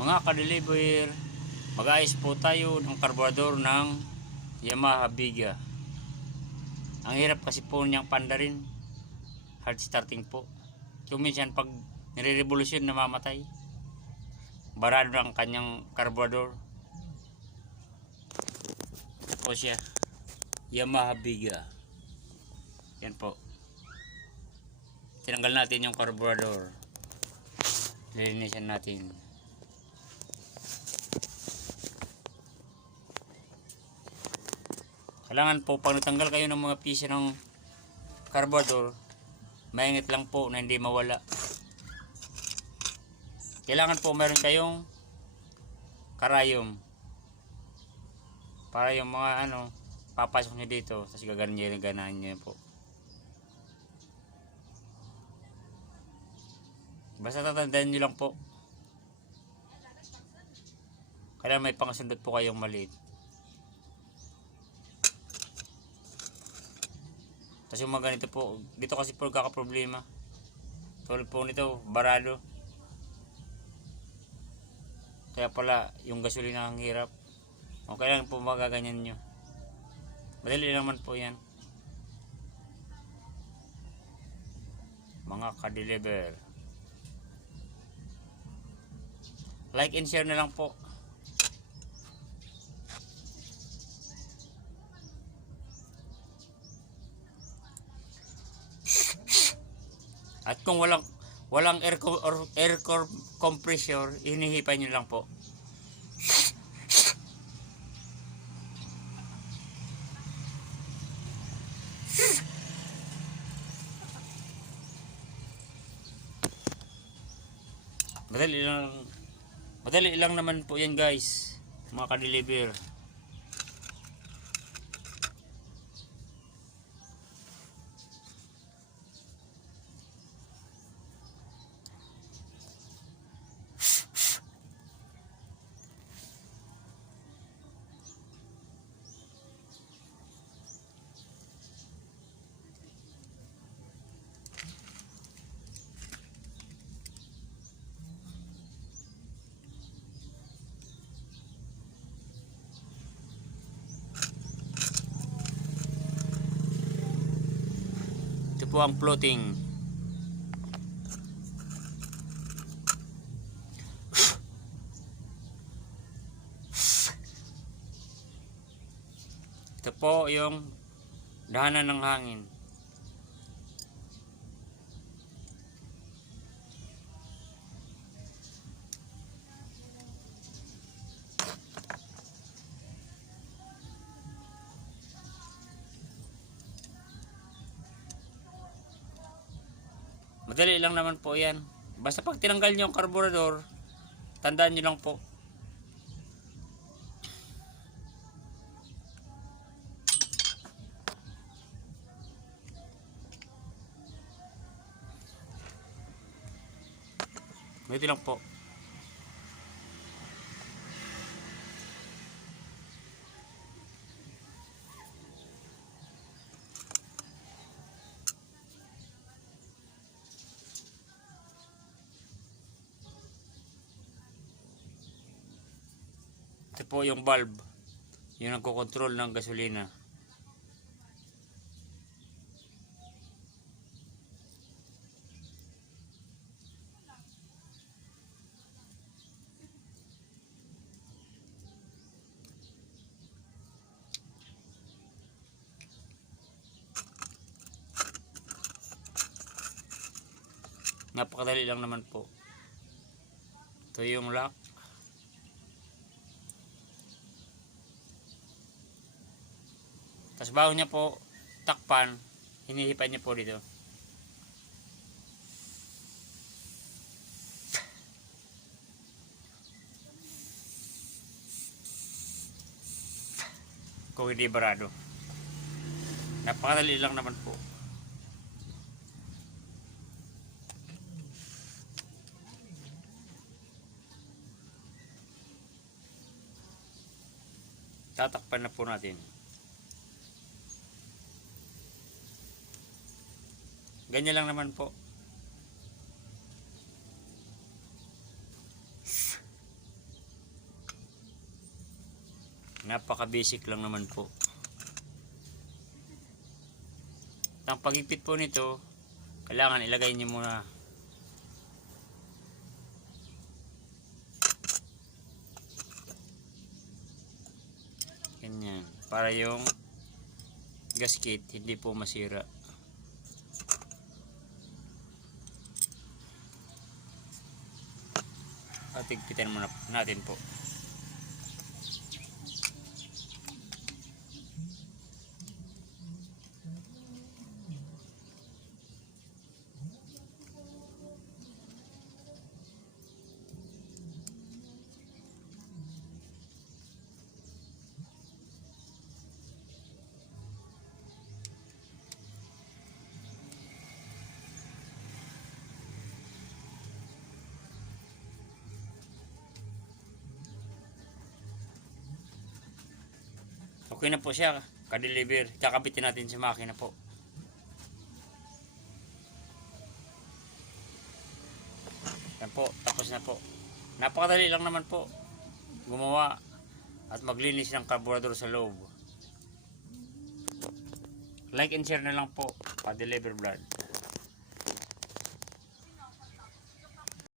Mga ka-deliver, mag-ayos po tayo ng karburador ng Yamaha Biga. Ang hirap kasi po niyang pandarin. Hard starting po. So minsan pag nire-revolusyon namamatay. Barado ang kanyang karburador. Po siya. Yamaha Biga. Yan po. Tinanggal natin yung carburetor. Lilinisan natin. Kailangan po pag natanggal kayo ng mga piso ng carburetor, maingit lang po na hindi mawala. Kailangan po meron kayong karayom. Para yung mga ano, papasok nyo dito, tapos gaganan nyo yung ganahan nyo po. Basta tatandaan nyo lang po. Kaya may pangasundot po kayong maliit. Tapos yung mga ganito po, dito kasi po kakaproblema. Tulad po nito, barado. Kaya pala, yung gasolina ang hirap. O kailangan po magaganyan nyo. Madali naman po yan. Mga ka-deliver. Like and share na lang po. At kung walang walang air or air co- compressor, hinihipay nyo lang po. Madali lang Madali lang naman po yan guys. Mga ka-deliver. Po ang floating. Ito po yung dahanan ng hangin. Madali lang naman po yan. Basta pag tinanggal nyo ang karburador, tandaan nyo lang po. Ganito lang po. Po yung bulb. Yung nagkocontrol ng gasolina. Napakadali lang naman po. Ito yung lock. Tapos bago niya po takpan, hinihipan niya po dito. Kung hindi barado. Napakadali lang naman po. Tatakpan na po natin. Ganyan lang naman po. Napaka basic lang naman po. Ang pagigpit po nito, kailangan ilagay niyo muna ganyan para yung gasket hindi po masira at tigpitan muna natin po okay na po siya ka-deliver. Kakabitin natin sa makina po. Yan po tapos na po. Napakadali lang naman po gumawa at maglinis ng carburetor sa loob. Like and share na lang po pa-deliver blood